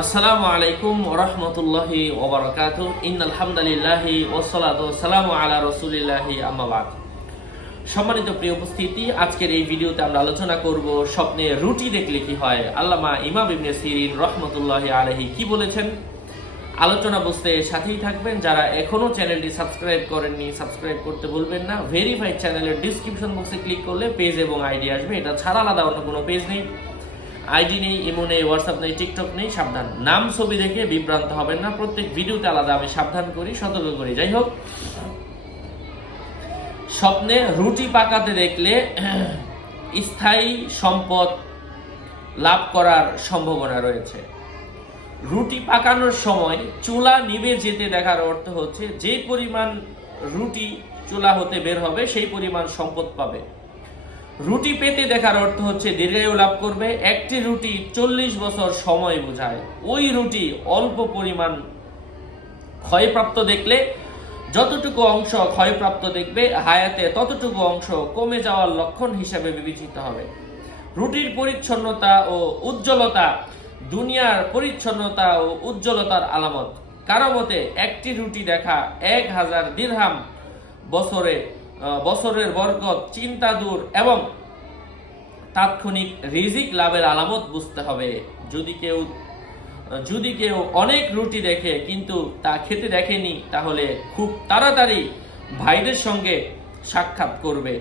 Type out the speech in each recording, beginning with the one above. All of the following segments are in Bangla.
আসসালামু আলাইকুম ওয়া রাহমাতুল্লাহি ওয়া বারাকাতুহু। ইন্নাল হামদালিল্লাহি ওয়াসসালাতু ওয়াসসালামু আলা রাসূলিল্লাহি আম্মা বাদ। সম্মানিত প্রিয় উপস্থিতি, আজকের এই ভিডিওতে আমরা আলোচনা করব স্বপ্নে রুটি দেখলে কি হয়। আল্লামা ইমাম ইবনে সিরিন রাহমাতুল্লাহি আলাইহি কি বলেছেন। আলোচনা বুঝতে সাথেই থাকবেন। যারা এখনো চ্যানেলটি সাবস্ক্রাইব করেননি, সাবস্ক্রাইব করতে ভুলবেন না। ভেরিফাইড চ্যানেলের ডেসক্রিপশন বক্সে ক্লিক করলে পেজ এবং আইডি আসবে। এটা ছাড়া আলাদা অন্য কোনো পেজ নেই, আইডি নেই, ইমো নেই, হোয়াটসঅ্যাপ নেই, টিকটক নেই। সাবধান, নাম ছবি দেখে বিভ্রান্ত হবেন না। প্রত্যেক ভিডিওতে আলাদা আমি সাবধান করি, সতর্ক করি। যাই হোক, স্বপ্নে রুটি পাকাতে দেখলে স্থায়ী সম্পদ লাভ করার সম্ভাবনা রয়েছে। রুটি পাকানোর সময় চুলা নিভে যেতে দেখার অর্থ হচ্ছে যে পরিমাণ রুটি চুলা হতে বের হবে সেই পরিমাণ সম্পদ পাবে। রুটি পেতে দেখার অর্থ হচ্ছে দীর্ঘায়ু লাভ করবে। একটি রুটি 40 বছর সময় বোঝায়। ওই রুটি অল্প পরিমাণ ক্ষয়প্রাপ্ত দেখলে যতটুকু অংশ ক্ষয়প্রাপ্ত দেখবে হায়াতে ততটুকু অংশ কমে যাওয়ার লক্ষণ হিসাবে বিবেচিত হবে। রুটির পরিচ্ছন্নতা ও উজ্জ্বলতা দুনিয়ার পরিচ্ছন্নতা ও উজ্জ্বলতার আলামত। কারো মতে একটি রুটি দেখা 1000 দিরহাম, বছরের বরকত, চিন্তা দূর এবং তাৎক্ষণিক রিজিক লাভের আলামত বুঝতে হবে। যদি কেউ অনেক রুটি দেখে কিন্তু তা খেতে দেখেনি, তাহলে খুব তাড়াতাড়ি ভাইদের সঙ্গে সাক্ষাৎ করবে।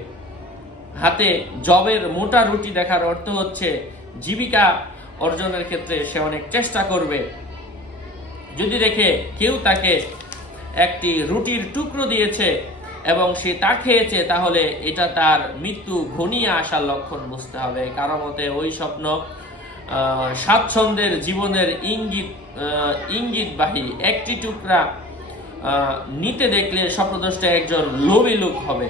হাতে জবের মোটা রুটি দেখার অর্থ হচ্ছে জীবিকা অর্জনের ক্ষেত্রে সে অনেক চেষ্টা করবে। যদি দেখে কেউ তাকে একটি রুটির টুকরো দিয়েছে এবং সে তা খেয়েছে, তাহলে এটা তার মৃত্যু ঘনিয়ে আসার লক্ষণ বুঝতে হবে। কারো মতে ওই স্বপ্ন স্বাচ্ছন্দ্যের জীবনের ইঙ্গিতবাহী। একটি টুকরা নিতে দেখলে স্বপ্নদ্রষ্টা একজন লোভী লোক হবে।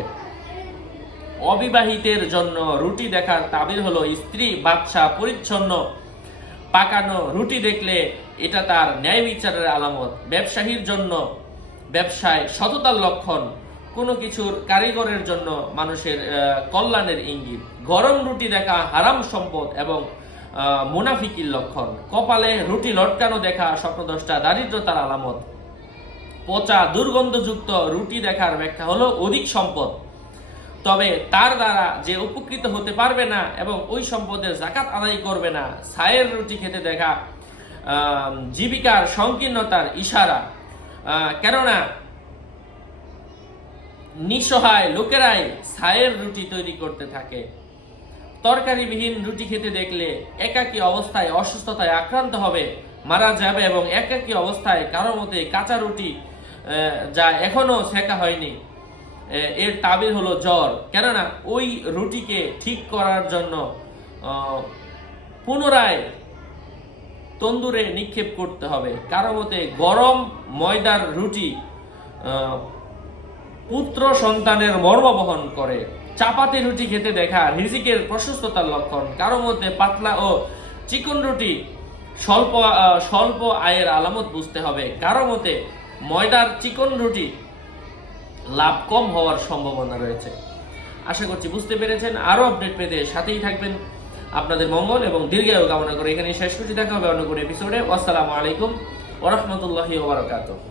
অবিবাহিতের জন্য রুটি দেখার তাবির হলো স্ত্রী বাদশা পরিচ্ছন্ন পাকানো রুটি দেখলে এটা তার ন্যায় বিচারের আলামত। ব্যবসায়ীর জন্য ব্যবসায় সততার লক্ষণ। কোনো কিছুর কারিগরের জন্য মানুষের কল্যাণের ইঙ্গিত। গরম রুটি দেখা হারাম সম্পদ এবং মুনাফিকির লক্ষণ। কপালে রুটি লটকানো দেখা স্বপ্নদ্রষ্টা দারিদ্রতার আলামত। পচা দুর্গন্ধযুক্ত রুটি দেখার ব্যাখ্যা হলো অধিক সম্পদ, তবে তার দ্বারা যে উপকৃত হতে পারবে না এবং ওই সম্পদের যাকাত আদায় করবে না। ছায়ের রুটি খেতে দেখা জীবিকার সংকীর্ণতার ইশারা, কেননা নিঃসহায় লোকেরাই ছায়ের রুটি তৈরি করতে থাকে। তরকারিবিহীন রুটি খেতে দেখলে একাকী অবস্থায় অসুস্থতায় আক্রান্ত হবে, মারা যাবে এবং একাকী অবস্থায় কারো মতে কাঁচা রুটি যা এখনো সেকা হয়নি এর তাবির হলো জ্বর, কেননা ওই রুটিকে ঠিক করার জন্য পুনরায় তন্দুরে নিক্ষেপ করতে হবে। কারো মতে গরম ময়দার রুটি পুত্র সন্তানের মর্ম বহন করে। চাপাতি রুটি খেতে দেখা রিজিকের প্রশস্ততার লক্ষণ। কারো মধ্যে পাতলা ও চিকন রুটি স্বল্প আয়ের আলামত বুঝতে হবে। কারো মতে ময়দার চিকন রুটি লাভ কম হওয়ার সম্ভাবনা রয়েছে। আশা করছি বুঝতে পেরেছেন। আরো আপডেট পেতে সাথেই থাকবেন। আপনাদের মঙ্গল এবং দীর্ঘায়ু কামনা করে এখানে শেষ করছি। দেখা হবে অন্য কোনো এপিসোডে। আসসালামু আলাইকুম ওয়া রাহমাতুল্লাহি ওয়া বারাকাতুহু।